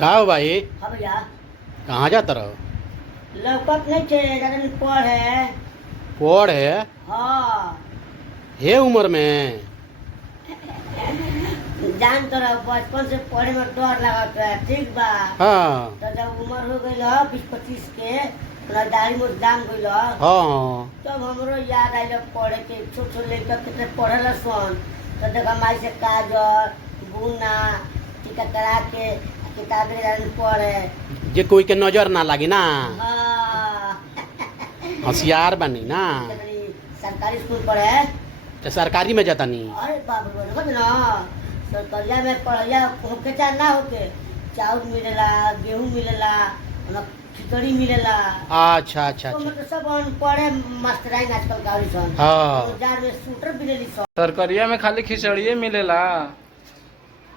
का हो भाई? हाँ भैया। कहाँ जाता रहो? लौकत नहीं थे ज्यादा पढ़ है। पढ़ है? हाँ हे उम्र में? जान तो रहो बचपन से पढ़े में डर लगत है। ठीक बा। हाँ तो जब उम्र हो गई 20-25 के अपना दाढ़ी में दाम गई हाँ तब हमरो याद आई पढ़े के। छोट छोट लड़का कितने पढ़ल सन तो देखा माई से काजल बुना टीका करा के किताबें पढ़े। जे कोई के नजर ना लगी ना, हाँ होशियार बनी ना। सरकारी स्कूल पढ़े। तो सरकारी में जाता नहीं? अरे बाप रे देखो ना सरकरिया में पढ़िया होके चाहे ना होके चाउर मिलेला, गेहूं मिलेला, खिचड़ी मिलेला। अच्छा अच्छा तो अच्छा। मतलब सब अनपढ़े मास्टराइन आजकल गाड़ी सन। हाँ। बाजार में स्कूटर मिलेली सन। सरकरिया में खाली खिचड़िए मिलेला।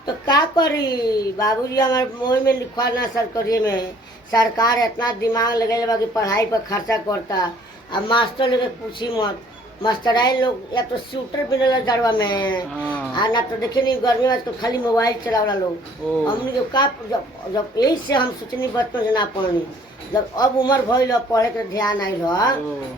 तो का करी बाबूजी हमारे मोह में लिखवा ना सरकरिया में। सरकार इतना दिमाग लगे बा कि पढ़ाई पर खर्चा करता। अब मास्टर लोग के पूछी मत। मास्टराइन लोग या तो स्कूटर मिलेला जड़वा में हाँ। आ ना तो देखे नहीं गर्मी में तो खाली मोबाइल चलावला लोग। ओ। हमने जो का जब यही से हम सोचनी बचपन से ना पढ़नी। जब अब उम्र भइल पढ़े के ध्यान आइल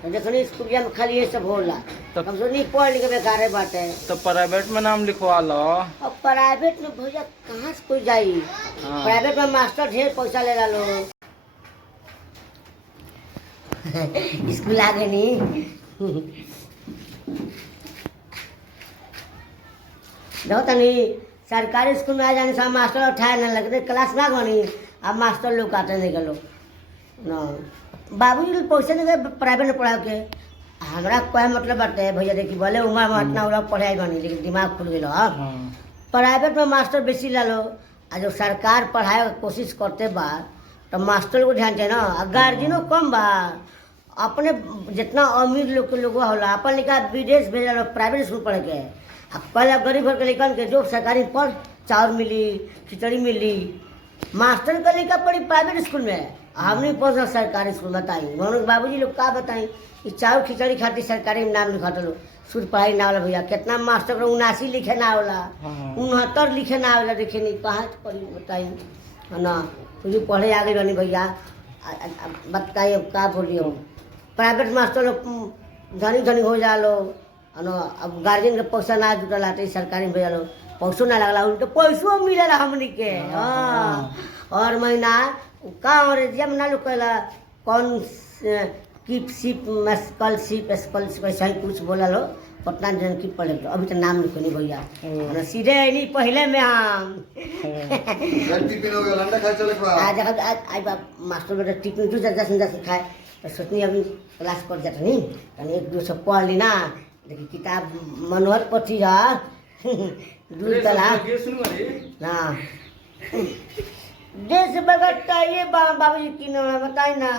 तो देखनी स्कूलिया में खाली ये सब होला। तब हम सोचनी पढ़ लिख के बेकारे बाटे। तो प्राइवेट में नाम लिखवा लो। अब प्राइवेट में भैया कहाँ से कोई जाई। हाँ। प्राइवेट में मास्टर ढेर पैसा ले लोग। स्कूल आ गए नहीं देखो तनी सरकारी स्कूल में आ जाने से मास्टर उठाए ना लगते क्लास ना गनी। अब मास्टर लोग आते नहीं गलो ना। बाबूजी लोग पैसे नहीं गए प्राइवेट में पढ़ा के। हमरा कोई मतलब बाटे भैया देखी भले उम्र में इतना उड़ा पढ़े बनी लेकिन दिमाग खुल गया। हाँ। प्राइवेट में मास्टर बेसी ला लो आ जो सरकार पढ़ाए के कोशिश करते बा तो मास्टर को ध्यान चाहिए ना। आ गार्जियनों कम बा। अपने जितना अमीर लोग के लोग होला अपन लिखा विदेश भेजा लोग प्राइवेट स्कूल पढ़ के। अब पहले गरीब घर के लेकर के जो सरकारी पढ़ चाउर मिली खिचड़ी मिली। मास्टर का लेकर पढ़ी प्राइवेट स्कूल में हमने पढ़ा सरकारी स्कूल। बताई मनु बाबूजी लोग का बताई कि चाउर खिचड़ी खाती सरकारी में नाम लिखा लो। शुद्ध पढ़ाई ना होला भैया। कितना मास्टर को 79 लिखे ना होला, 69 लिखे ना होला। देखे नहीं कहाँ पढ़ी बताई है ना। तुझे पढ़े आ गई बनी भैया। बताइए का बोलिए हो। प्राइवेट मास्टर लोग धनी धनी हो जा लो है ना। अब गार्जियन के पैसा ना जुटल आते सरकारी में भेजा लो पैसों ना लगला उनके पैसों मिलेला हमनी के। हाँ और महीना का अंग्रेजिया में ना लोग कहला कौन कीप सिप स्कल सिप स्कल ऐसा ही कुछ बोला लो। पटना जन की पढ़े लो अभी तो नाम लिखो नहीं भैया है ना। सीधे नहीं पहले में हम आज आज मास्टर बेटा टिफिन जो 10 खाए तो सोचनी अभी क्लास कर जाता नहीं कहीं एक दो सब पढ़ ली ना। देखिए किताब मनोहर पथी दूध तला हाँ देश बगटता ये बाबूजी की नाम बताए ना।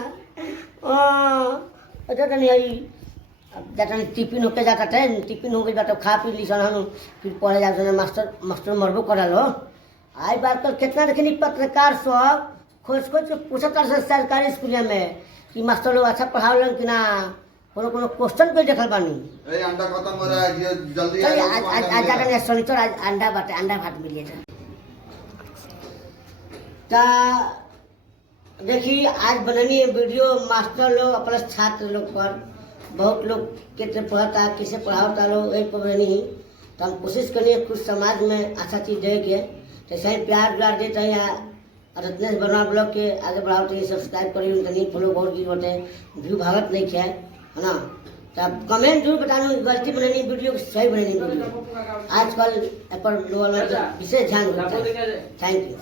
अच्छा नहीं आई जाता टिफिन होके जाता थे। टिफिन हो गई बात खा पी ली सन फिर पढ़े जाते मास्टर मरबो करा लो। आई बात कल कितना देखनी पत्रकार सब खोज खोज के पूछा कर सरकारी स्कूल में कि मास्टर लोग अच्छा पढ़ावलन कि ना। कोनो कोनो क्वेश्चन कोई देखल बानी। ए अंडा खत्म हो रहा है जल्दी आज जाकर शनिचर आज अंडा बाटे अंडा भात मिलिए ता देखिए आज बननी वीडियो मास्टर लोग अपने छात्र लोग पर बहुत लोग कितने पढ़ता किसे पढ़ाता लोग एक पर बनी। तो हम कोशिश करिए कुछ समाज में अच्छा चीज़ दे के जैसे ही प्यार व्यार देते हैं या रत्नेश बना ब्लॉग के आगे बढ़ाओ तो ये सब्सक्राइब करिए उनका नहीं फॉलो बहुत चीज़ होते हैं व्यू भागत नहीं किया है ना। तो कमेंट जरूर बताना गलती बनानी वीडियो सही बनानी वीडियो। आजकल पर लोग विशेष ध्यान देता है। Thank you.